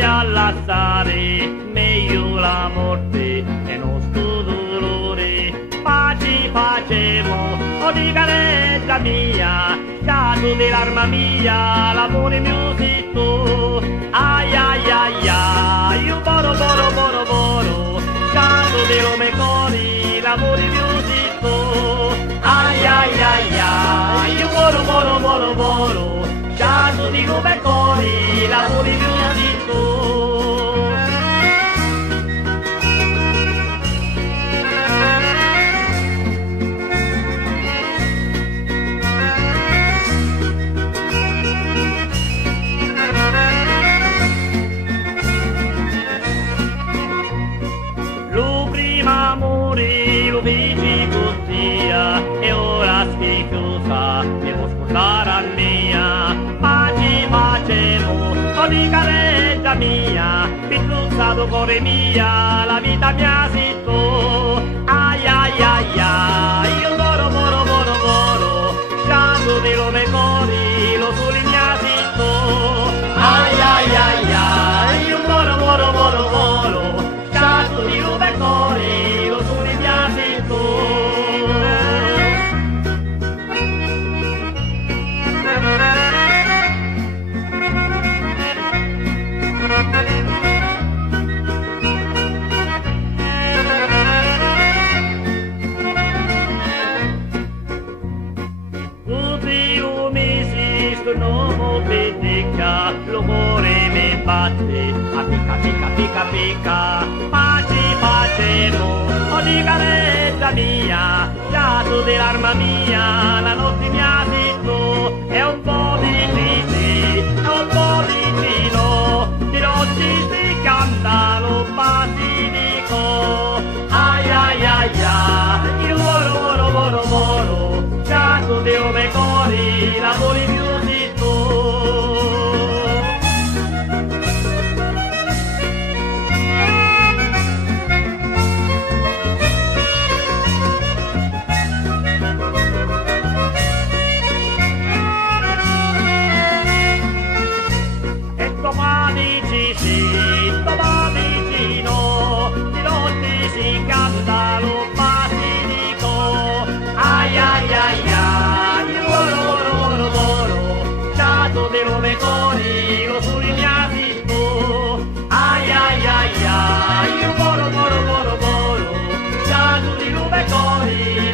vai all'azzare, meglio la morte e nostro dolore. Pace facemo, o di carezza mia, stato dell'arma mia, l'amore mio zitto. Ai ai ai ai, io boro boro boro boro, stato dell'ome cori, l'amore mio zitto. Ai ai ai ai, io boro boro boro boro, stato di come cori, l'amore mio zitto. Lo feci costia e ora schifosa devo scordare a mia. Pace facemo, o di carezza mia, pitruzzato cuore mia, la vita mia zitto. Ai ai ai ai, io boro boro boro boro, sciando di lome cori, lo sole mia zitto. Ai ai ai ai, io boro boro boro boro, sciando di lome cori, lo sole mia zitto. Non picca, lo cuore mi batte, a picca picca picca picca. Pace facemo, o di carezza mia, stato dell'arma mia, la notte mia zitto. È un po' difficile, è un po' vicino, di notti si canta lo basilico. Ai ai ai ai, io volo volo volo volo, stato di ove cori, l'amore più vicino, di notte si canta lo basilico. Ai ai ai ai, volo volo volo volo, stato di nome cori, lo sole mia zitto. Ai ai ai ai, volo volo volo volo, stato di nome cori.